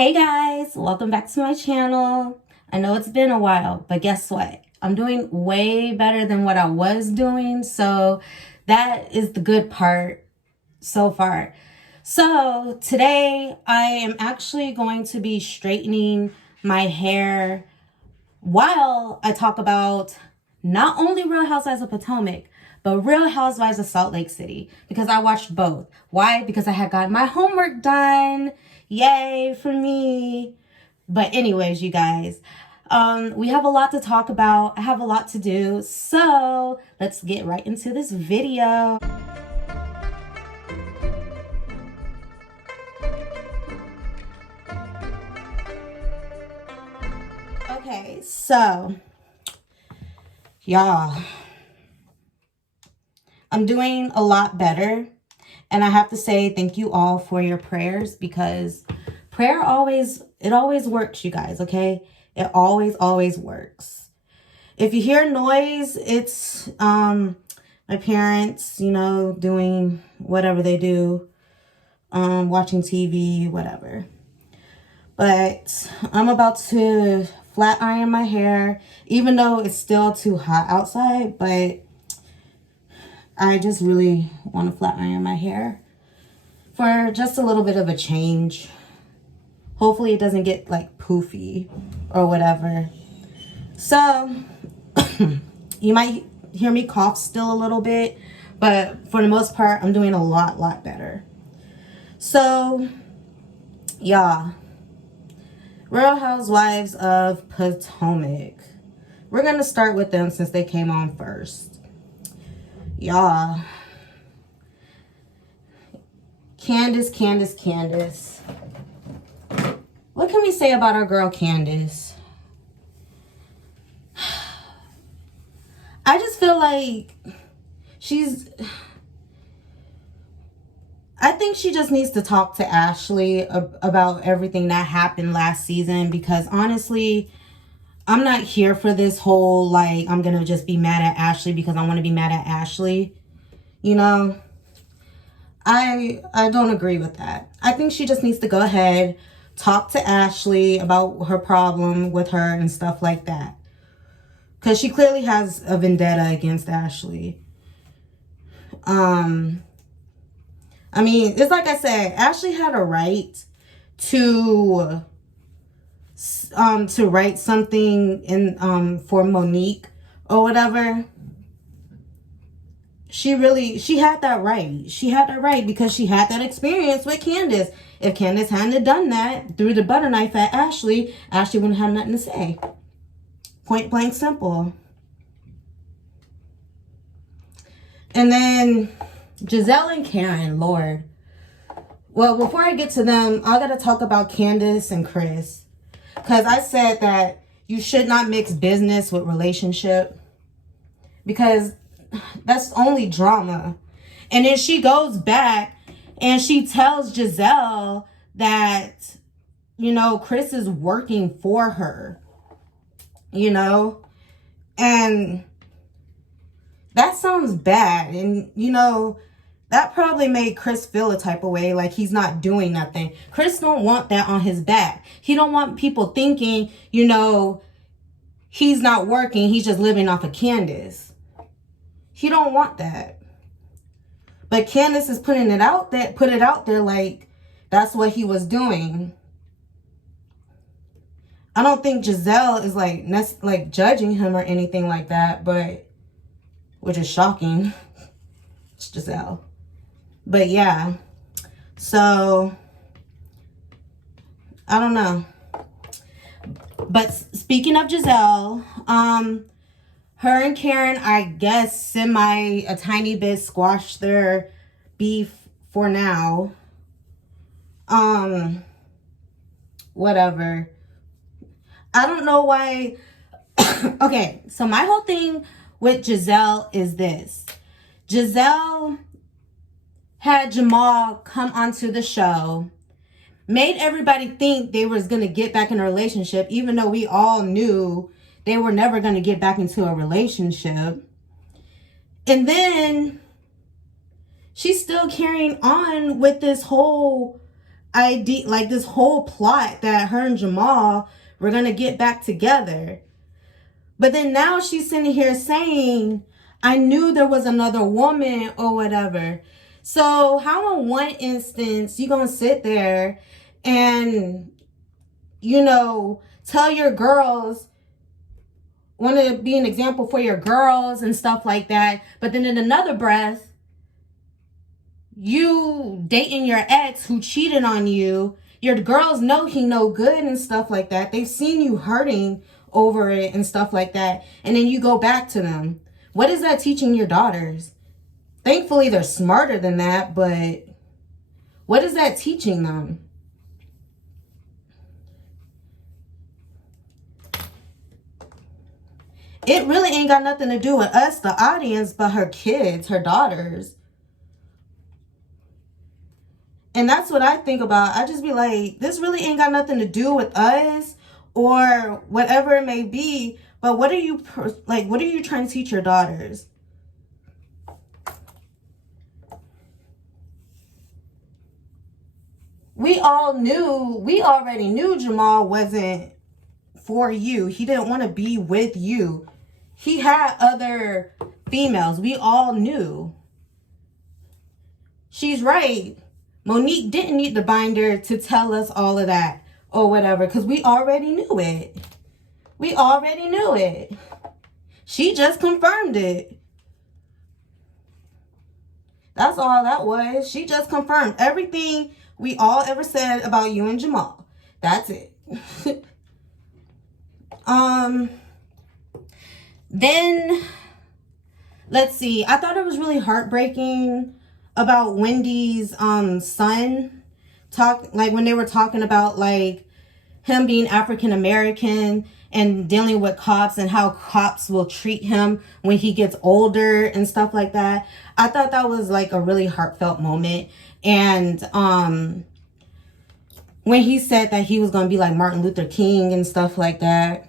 Hey guys, welcome back to my channel. I know it's been a while, but guess what? I'm doing way better than what I was doing, so that is the good part so far. So today I am actually going to be straightening my hair while I talk about not only Real Housewives of Potomac, but Real Housewives of Salt Lake City, because I watched both. Why? Because I had gotten my homework done. Yay for me. But anyways, you guys, we have a lot to talk about. I have a lot to do. So let's get right into this video. Okay, so y'all, I'm doing a lot better. And I have to say thank you all for your prayers, because prayer always works, you guys, okay? It always works. If you hear noise, it's my parents, doing whatever they do, watching TV, whatever. But I'm about to flat iron my hair, even though it's still too hot outside, but I just really want to flat iron my hair for just a little bit of a change. Hopefully it doesn't get like poofy or whatever. So you might hear me cough still a little bit, but for the most part, I'm doing a lot better. So y'all, Real Housewives of Potomac. We're going to start with them since they came on first. Y'all, Candace. What can we say about our girl Candace? I just feel like I think she just needs to talk to Ashley about everything that happened last season, because honestly, I'm not here for this whole, like, I'm going to just be mad at Ashley because I want to be mad at Ashley. I don't agree with that. I think she just needs to go ahead, talk to Ashley about her problem with her and stuff like that. Because she clearly has a vendetta against Ashley. I mean, it's like I said, Ashley had a right to write something in for Monique or whatever. She had that right. She had that right because she had that experience with Candace. If Candace hadn't done that, threw the butter knife at Ashley, Ashley wouldn't have nothing to say. Point blank simple. And then Gizelle and Karen, Lord. Well, before I get to them, I gotta talk about Candace and Chris. Because I said that you should not mix business with relationship, because that's only drama. And then she goes back and she tells Gizelle that, Chris is working for her, and that sounds bad. And, that probably made Chris feel a type of way, like he's not doing nothing. Chris don't want that on his back. He don't want people thinking, he's not working. He's just living off of Candace. He don't want that. But Candace is put it out there like that's what he was doing. I don't think Gizelle is like judging him or anything like that, but which is shocking. It's Gizelle. But yeah. So I don't know. But speaking of Gizelle, her and Karen, I guess, a tiny bit squashed their beef for now. Whatever. I don't know why. Okay, so my whole thing with Gizelle is this. Gizelle had Jamal come onto the show, made everybody think they was going to get back in a relationship, even though we all knew they were never going to get back into a relationship. And then she's still carrying on with this whole like this whole plot that her and Jamal were gonna get back together. But then now she's sitting here saying, I knew there was another woman or whatever. So how in one instance you gonna sit there and, you know, tell your girls, want to be an example for your girls and stuff like that, but then in another breath, you dating your ex who cheated on you, your girls know he no good and stuff like that. They've seen you hurting over it and stuff like that, and then you go back to them. What is that teaching your daughters? Thankfully they're smarter than that, but what is that teaching them? It really ain't got nothing to do with us, the audience, but her kids, her daughters. And that's what I think about. I just be like, this really ain't got nothing to do with us or whatever it may be. But what are you trying to teach your daughters? We already knew Jamal wasn't for you. He didn't want to be with you. He had other females. We all knew. She's right. Monique didn't need the binder to tell us all of that or whatever, because we already knew it. We already knew it. She just confirmed it. That's all that was. She just confirmed everything we all ever said about you and Jamal. That's it. Then, let's see. I thought it was really heartbreaking about Wendy's son, when they were talking about like him being African American and dealing with cops and how cops will treat him when he gets older and stuff like that. I thought that was like a really heartfelt moment. And when he said that he was going to be like Martin Luther King and stuff like that,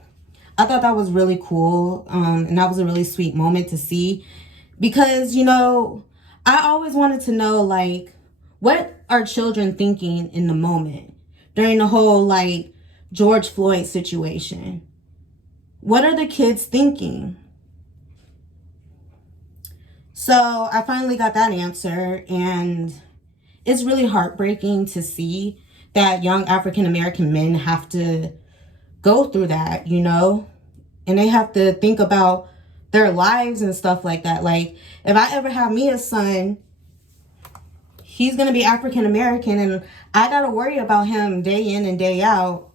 I thought that was really cool. And that was a really sweet moment to see, because, you know, I always wanted to know, like, what are children thinking in the moment during the whole, like, George Floyd situation? What are the kids thinking? So I finally got that answer, and it's really heartbreaking to see that young African American men have to go through that, you know, and they have to think about their lives and stuff like that. Like, if I ever have me a son, he's going to be African American, and I got to worry about him day in and day out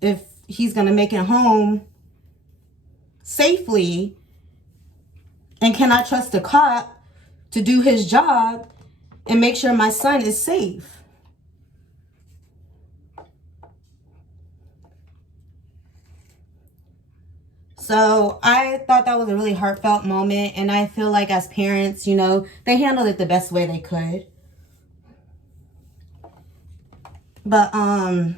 if he's going to make it home safely, and can I trust a cop to do his job and make sure my son is safe? So I thought that was a really heartfelt moment, and I feel like as parents, you know, they handled it the best way they could. But I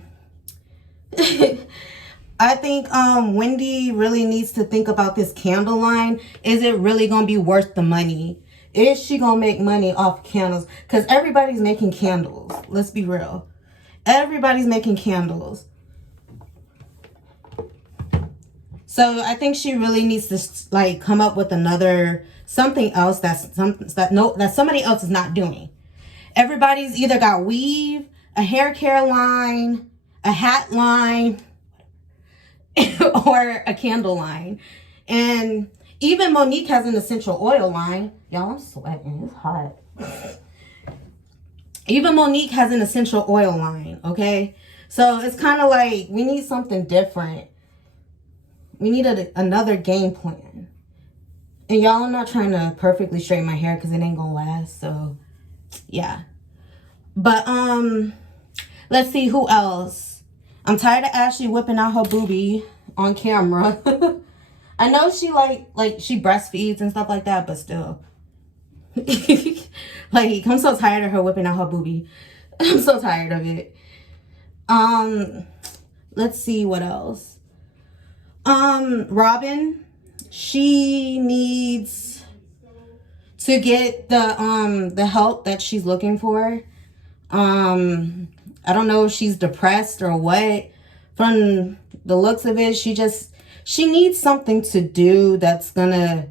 think Wendy really needs to think about this candle line. Is it really gonna be worth the money? Is she gonna make money off candles? Because everybody's making candles. Let's be real. Everybody's making candles. So I think she really needs to like come up with something else that somebody else is not doing. Everybody's either got weave, a hair care line, a hat line, or a candle line. And even Monique has an essential oil line. Y'all, I'm sweating. It's hot. Even Monique has an essential oil line, okay? So it's kind of like we need something different. We need another game plan. And y'all, I'm not trying to perfectly straighten my hair because it ain't gonna last. So, yeah. But, let's see who else. I'm tired of Ashley whipping out her boobie on camera. I know she like she breastfeeds and stuff like that, but still. Like, I'm so tired of her whipping out her boobie. I'm so tired of it. Let's see what else. Robin, she needs to get the help that she's looking for. I don't know if she's depressed or what. From the looks of it, she needs something to do that's gonna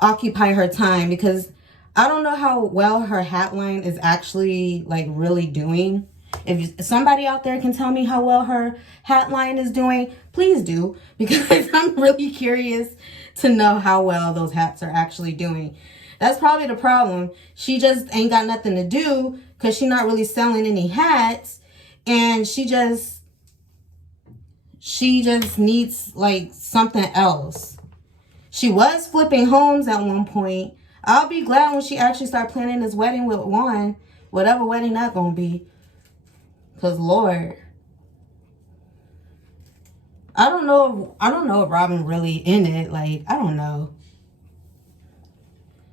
occupy her time, because I don't know how well her hat line is actually like really doing. If somebody out there can tell me how well her hat line is doing, please do, because I'm really curious to know how well those hats are actually doing. That's probably the problem. She just ain't got nothing to do because she's not really selling any hats, and she just needs like something else. She was flipping homes at one point. I'll be glad when she actually start planning this wedding with Juan, whatever wedding that gonna be. Cause Lord, I don't know if Robin really in it. Like, I don't know.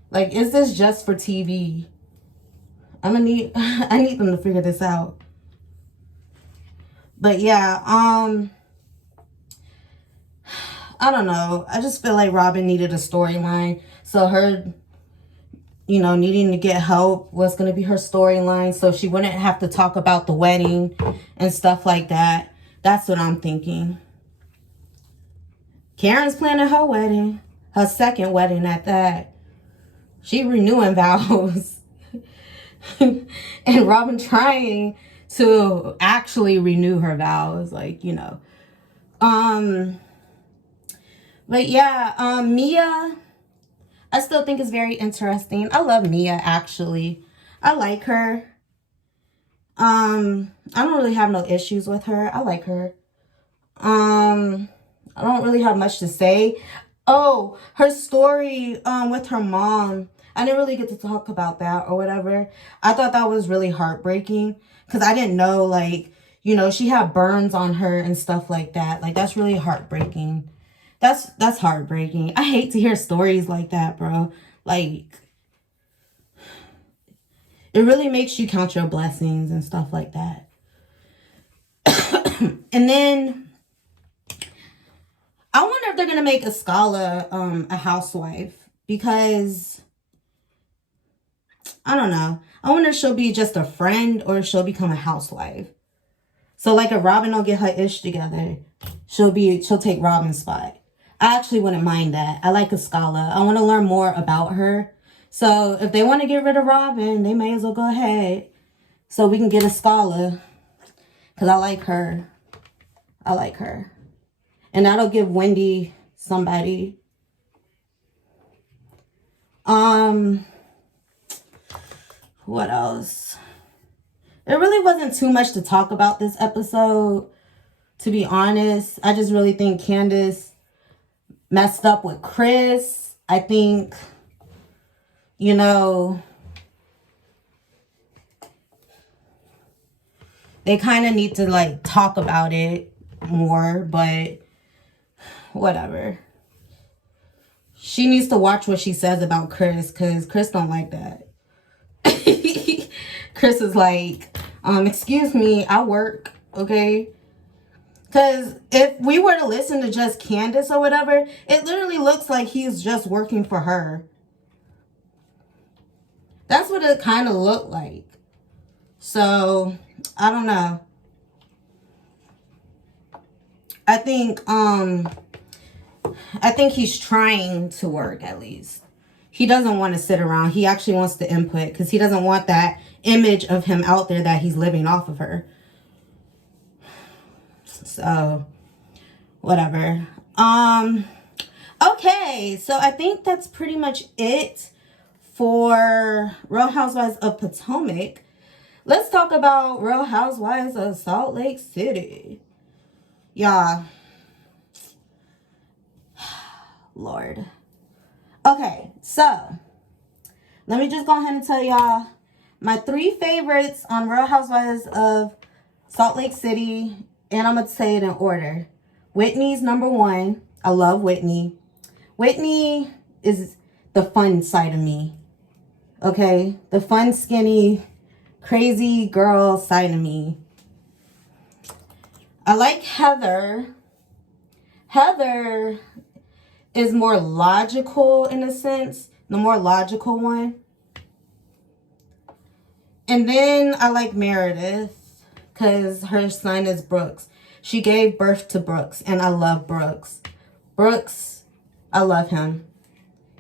Like, is this just for TV? I need them to figure this out. But yeah, I don't know. I just feel like Robin needed a storyline. So her, needing to get help was going to be her storyline. So she wouldn't have to talk about the wedding and stuff like that. That's what I'm thinking. Karen's planning her wedding. Her second wedding at that. She renewing vows. And Robin trying to actually renew her vows. Like, But yeah, Mia, I still think is very interesting. I love Mia, actually. I like her. I don't really have no issues with her. I like her. I don't really have much to say. Oh, her story with her mom. I didn't really get to talk about that or whatever. I thought that was really heartbreaking because I didn't know, like, she had burns on her and stuff like that. Like, that's really heartbreaking. That's heartbreaking. I hate to hear stories like that, bro. Like, it really makes you count your blessings and stuff like that. And then I wonder if they're gonna make Escala a housewife, because I don't know. I wonder if she'll be just a friend or if she'll become a housewife. So like if Robin don't get her ish together, she'll take Robin's spot. I actually wouldn't mind that. I like Escala. I want to learn more about her. So if they want to get rid of Robin, they may as well go ahead. So we can get Escala. Because I like her. I like her. And that'll give Wendy somebody. What else? There really wasn't too much to talk about this episode, to be honest. I just really think Candace messed up with Chris. I think, they kind of need to like talk about it more, but whatever. She needs to watch what she says about Chris, because Chris don't like that. Chris is like, excuse me, I work, okay? Because if we were to listen to just Candace or whatever, it literally looks like he's just working for her. That's what it kind of looked like. So, I don't know. I think he's trying to work, at least. He doesn't want to sit around. He actually wants to input, because he doesn't want that image of him out there that he's living off of her. So, whatever. Okay, so I think that's pretty much it for Real Housewives of Potomac. Let's talk about Real Housewives of Salt Lake City. Yeah. Lord. Okay, so let me just go ahead and tell y'all my 3 favorites on Real Housewives of Salt Lake City, and I'm going to say it in order. Whitney's number 1. I love Whitney. Whitney is the fun side of me. Okay? The fun, skinny, crazy girl side of me. I like Heather. Heather is more logical in a sense. The more logical one. And then I like Meredith because her son is Brooks. She gave birth to Brooks, and I love Brooks. Brooks, I love him.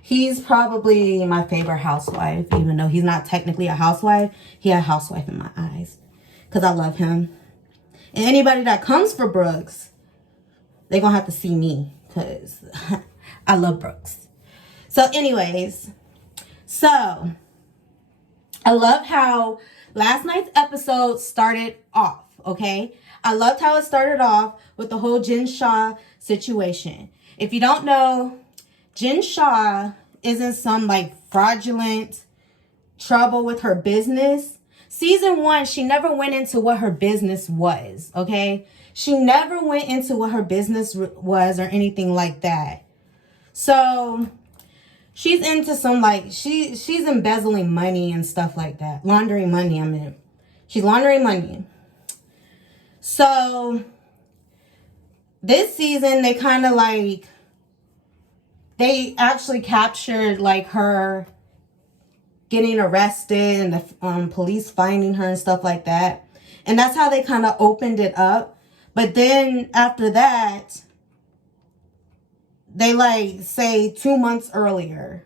He's probably my favorite housewife, even though he's not technically a housewife. He a housewife in my eyes because I love him. And anybody that comes for Brooks, they're going to have to see me because I love Brooks. So anyways, so I love how last night's episode started off, okay? I loved how it started off with the whole Jen Shah situation. If you don't know, Jen Shah is in some like fraudulent trouble with her business. Season 1, she never went into what her business was, okay? She never went into what her business was or anything like that. So she's into some like, she's embezzling money and stuff like that. Laundering money, I mean. She's laundering money. So this season, they kind of like, they actually captured like her getting arrested and the police finding her and stuff like that. And that's how they kind of opened it up. But then after that, they like say 2 months earlier.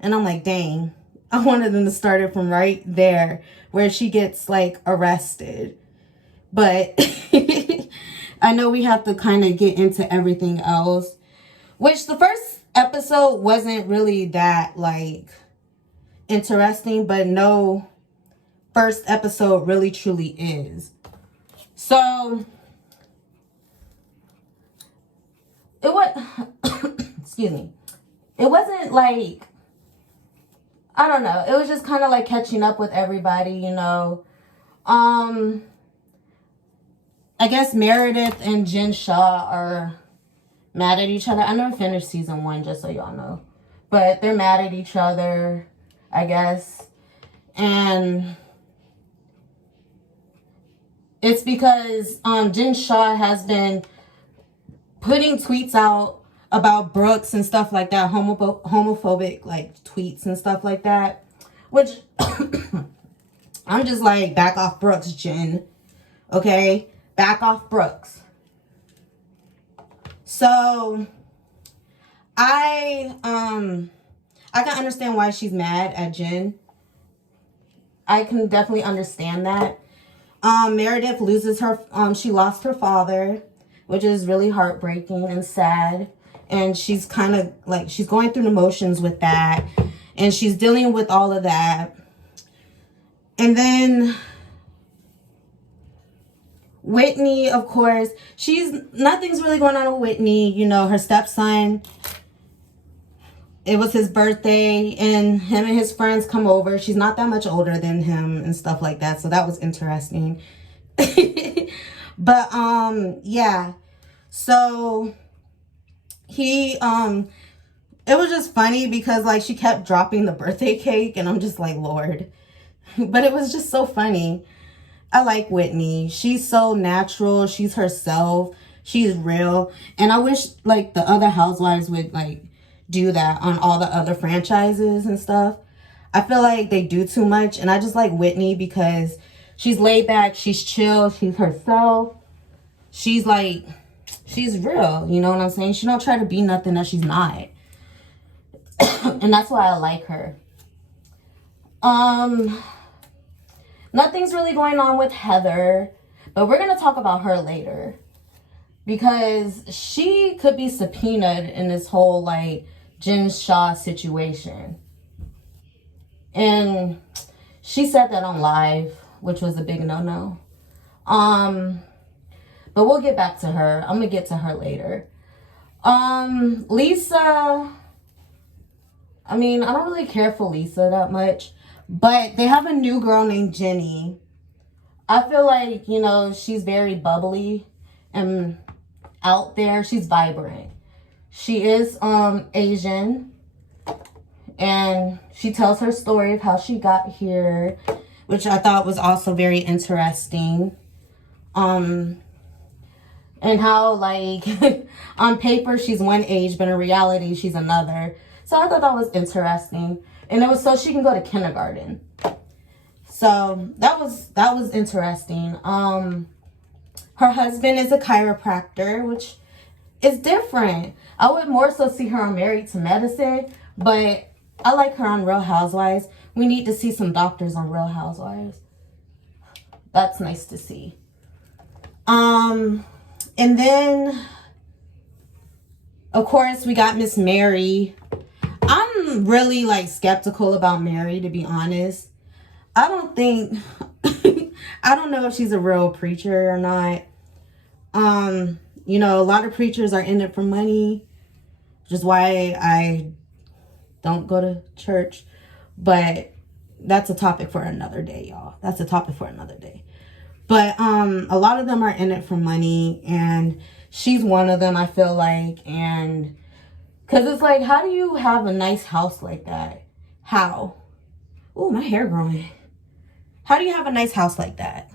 And I'm like, dang, I wanted them to start it from right there where she gets like arrested. But I know we have to kind of get into everything else, which the first episode wasn't really that like interesting, but no first episode really truly is. So it was excuse me, it wasn't like, I don't know, it was just kind of like catching up with everybody, you know. I guess Meredith and Jen Shah are mad at each other. I never finished season 1, just so y'all know, but they're mad at each other, I guess. And it's because Jen Shah has been putting tweets out about Brooks and stuff like that, homophobic like tweets and stuff like that, which I'm just like, back off Brooks, Jen. Okay, back off Brooks. So I can understand why she's mad at Jen. I can definitely understand that. Meredith loses her, she lost her father, which is really heartbreaking and sad. And she's kind of like, she's going through the motions with that. And she's dealing with all of that. And then Whitney, of course, nothing's really going on with Whitney. You know, her stepson, it was his birthday and him and his friends come over. She's not that much older than him and stuff like that. So that was interesting. But, yeah. So he, it was just funny because like she kept dropping the birthday cake and I'm just like, Lord. But it was just so funny. I like Whitney. She's so natural. She's herself. She's real. And I wish like the other housewives would like do that on all the other franchises and stuff. I feel like they do too much. And I just like Whitney because she's laid back. She's chill. She's herself. She's like, she's real. You know what I'm saying? She don't try to be nothing that she's not. And that's why I like her. Nothing's really going on with Heather, but we're going to talk about her later because she could be subpoenaed in this whole like Jen Shah situation. And she said that on live, which was a big no-no. But we'll get back to her. I'm going to get to her later. Lisa, I mean, I don't really care for Lisa that much. But they have a new girl named Jenny. I feel like, you know, she's very bubbly and out there. She's vibrant. She is Asian. And she tells her story of how she got here, which I thought was also very interesting. And how, like, on paper she's one age, but in reality she's another. So I thought that was interesting. And it was so she can go to kindergarten. So So that was interesting. Her husband is a chiropractor, which is different. I would more so see her on Married to Medicine, but I like her on Real Housewives. We need to see some doctors on Real Housewives. That's nice to see. And then, of course, we got Miss Mary. I'm really, like, skeptical about Mary, to be honest. I don't think... I don't know if she's a real preacher or not. You know, a lot of preachers are in it for money, which is why I don't go to church. But that's a topic for another day, y'all. That's a topic for another day. But a lot of them are in it for money, and she's one of them, I feel like. And because it's like, how do you have a nice house like that? How? Oh, my hair growing. How do you have a nice house like that?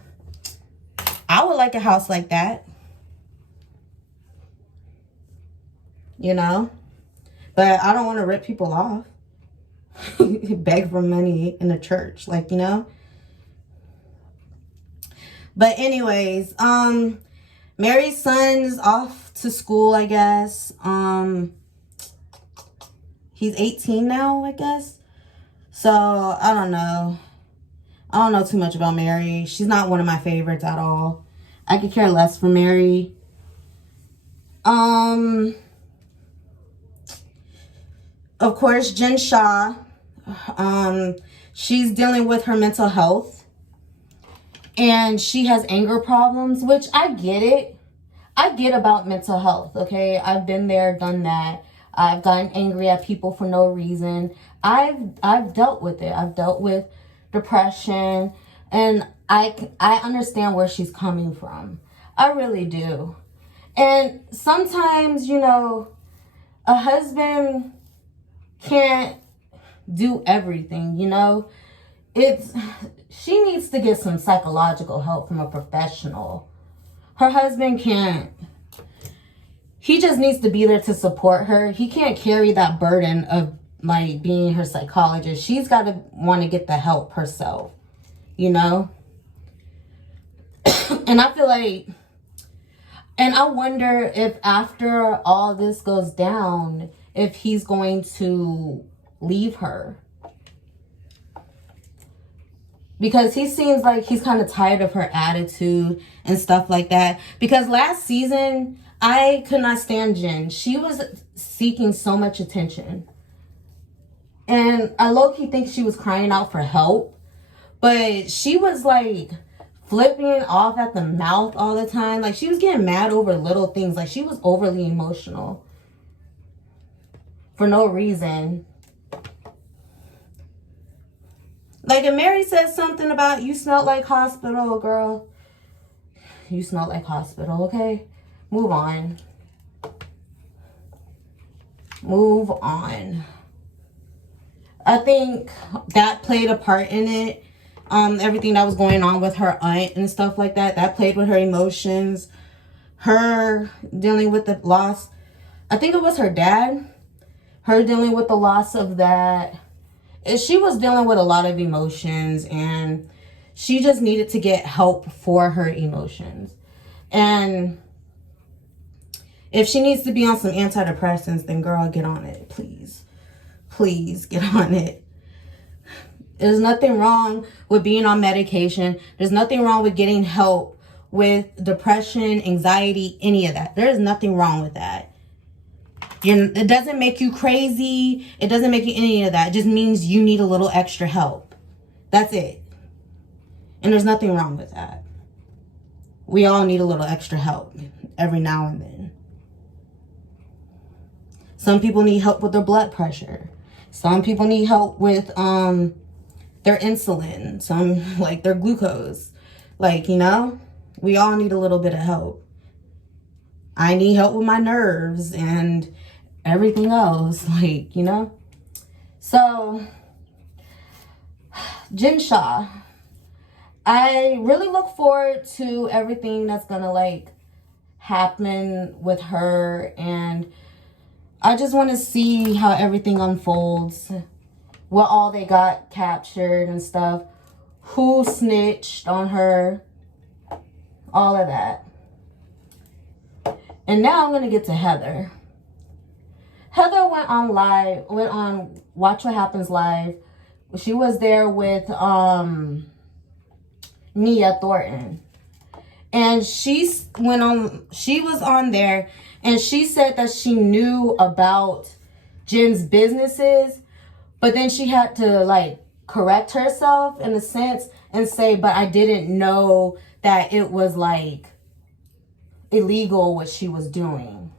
I would like a house like that. You know? But I don't want to rip people off. Beg for money in the church. Like, you know? But anyways, Mary's son's off to school, I guess. He's 18 now, I guess. So, I don't know. I don't know too much about Mary. She's not one of my favorites at all. I could care less for Mary. Of course, Jen Shah. She's dealing with her mental health. And she has anger problems, which I get it. I get about mental health, okay? I've been there, done that. I've gotten angry at people for no reason. I've dealt with it. I've dealt with depression, and I understand where she's coming from. I really do. And sometimes, you know, a husband can't do everything, you know. She needs to get some psychological help from a professional. Her husband can't. He just needs to be there to support her. He can't carry that burden of, like, being her psychologist. She's got to want to get the help herself, you know? And I feel like, and I wonder if after all this goes down, if he's going to leave her. Because he seems like he's kind of tired of her attitude and stuff like that. Because last season, I could not stand Jen. She was seeking so much attention. And I low-key think she was crying out for help. But she was like flipping off at the mouth all the time. Like, she was getting mad over little things. Like, she was overly emotional. For no reason. Like, if Mary says something about, you smelled like hospital, girl. You smelled like hospital, okay? Move on. Move on. I think that played a part in it. Everything that was going on with her aunt and stuff like that. That played with her emotions. Her dealing with the loss. I think it was her dad. Her dealing with the loss of that. She was dealing with a lot of emotions, and she just needed to get help for her emotions. And if she needs to be on some antidepressants, then girl, get on it, please. Please get on it. There's nothing wrong with being on medication. There's nothing wrong with getting help with depression, anxiety, any of that. There is nothing wrong with that. It doesn't make you crazy. It doesn't make you any of that. It just means you need a little extra help. That's it. And there's nothing wrong with that. We all need a little extra help every now and then. Some people need help with their blood pressure. Some people need help with their insulin. Some, like, their glucose. Like, you know, we all need a little bit of help. I need help with my nerves and everything else, like, you know. So, Jen Shah, I really look forward to everything that's gonna, like, happen with her, and I just want to see how everything unfolds, what all they got captured and stuff. who snitched on her, all of that. And now I'm going to get to Heather. Heather went on Watch What Happens Live. She was there with Nia Thornton. And she was on there, and she said that she knew about Jen's businesses, but then she had to like correct herself in a sense and say, but I didn't know that it was like illegal what she was doing.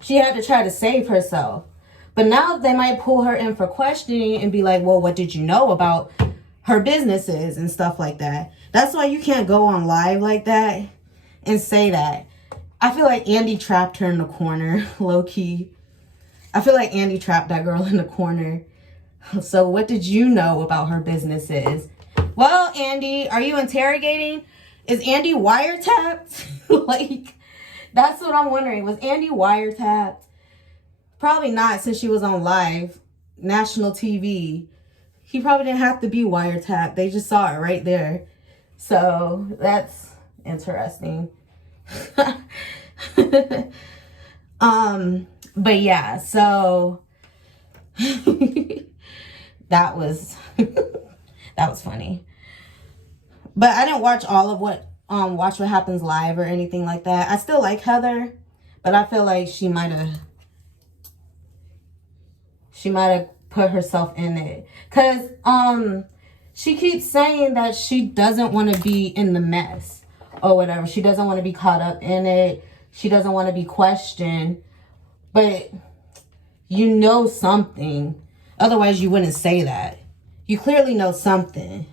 She had to try to save herself. But now they might pull her in for questioning and be like, well, what did you know about her businesses and stuff like that? That's why you can't go on live like that and say that. I feel like Andy trapped her in the corner, low key. I feel like Andy trapped that girl in the corner. So what did you know about her businesses? Well, Andy, are you interrogating? Is Andy wiretapped? Like, that's what I'm wondering. Was Andy wiretapped? Probably not, since she was on live, national TV. He probably didn't have to be wiretapped. They just saw it right there. So that's interesting. But yeah, so that was funny. But I didn't watch all of Watch What Happens Live or anything like that. I still like Heather, but I feel like she might have put herself in it. Cause she keeps saying that she doesn't want to be in the mess or whatever. She doesn't want to be caught up in it. She doesn't want to be questioned. But you know something. Otherwise you wouldn't say that. You clearly know something.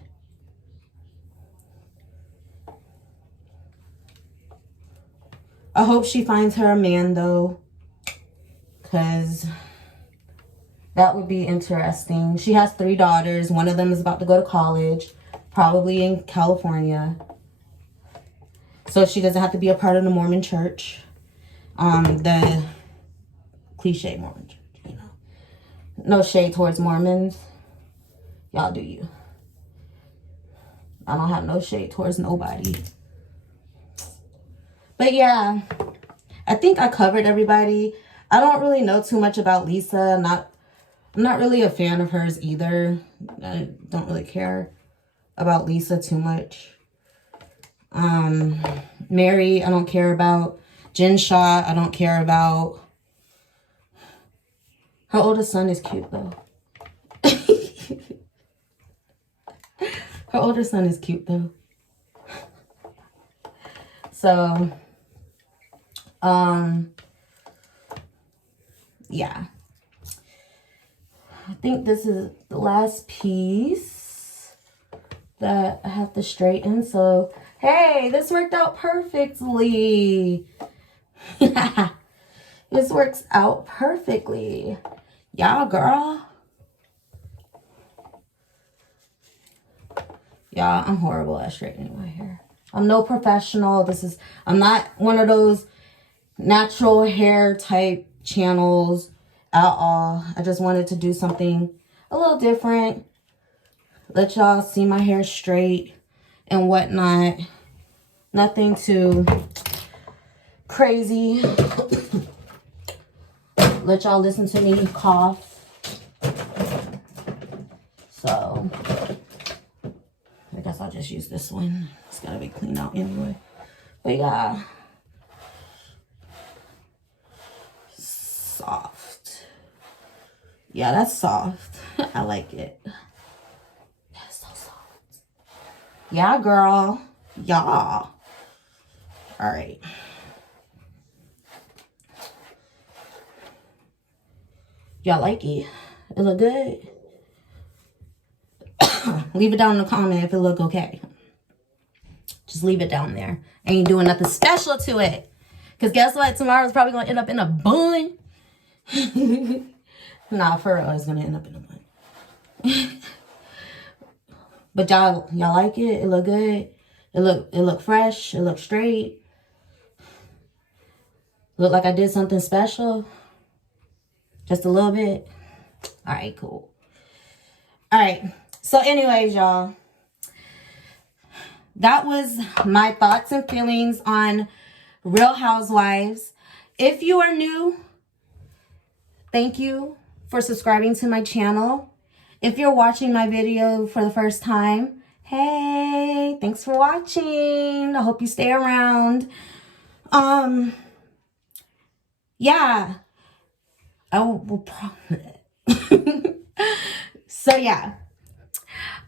I hope she finds her a man though. Cause that would be interesting. She has 3 daughters. One of them is about to go to college, probably in California. So she doesn't have to be a part of the Mormon church. The cliche Mormon church, you know. No shade towards Mormons. Y'all do you. I don't have no shade towards nobody. But yeah, I think I covered everybody. I don't really know too much about Lisa. I'm not really a fan of hers either. I don't really care about Lisa too much. Mary, I don't care about. Jen Shaw, I don't care about. Her oldest son is cute though. Her older son is cute though. So, yeah. I think this is the last piece that I have to straighten. So, hey, this worked out perfectly. This works out perfectly. Y'all, girl. Y'all, I'm horrible at straightening my hair. I'm no professional. I'm not one of those natural hair type channels at all. I just wanted to do something a little different. Let y'all see my hair straight and whatnot. Nothing too crazy. Let y'all listen to me cough. So I guess I'll just use this one. It's gotta be cleaned out anyway. But yeah. Soft. Yeah, that's soft. I like it. That's so soft. Yeah, girl. Yeah. All right. Y'all like it? It look good? Leave it down in the comment if it look okay. Just leave it down there. Ain't doing nothing special to it. Because guess what? Tomorrow's probably going to end up in a bun. Nah, for real, it's going to end up in a bun. But y'all like it? It look good? It look fresh? It look straight? Look like I did something special? Just a little bit? All right, cool. All right. So anyways, y'all, that was my thoughts and feelings on Real Housewives. If you are new, thank you for subscribing to my channel. If you're watching my video for the first time, hey, thanks for watching. I hope you stay around. Yeah, I will probably. So yeah,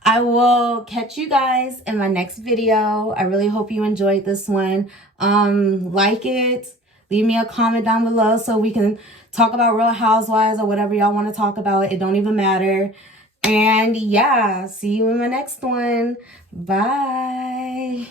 I will catch you guys in my next video. I really hope you enjoyed this one. Like it, leave me a comment down below so we can talk about Real Housewives or whatever y'all want to talk about. It don't even matter. And yeah, see you in my next one. Bye.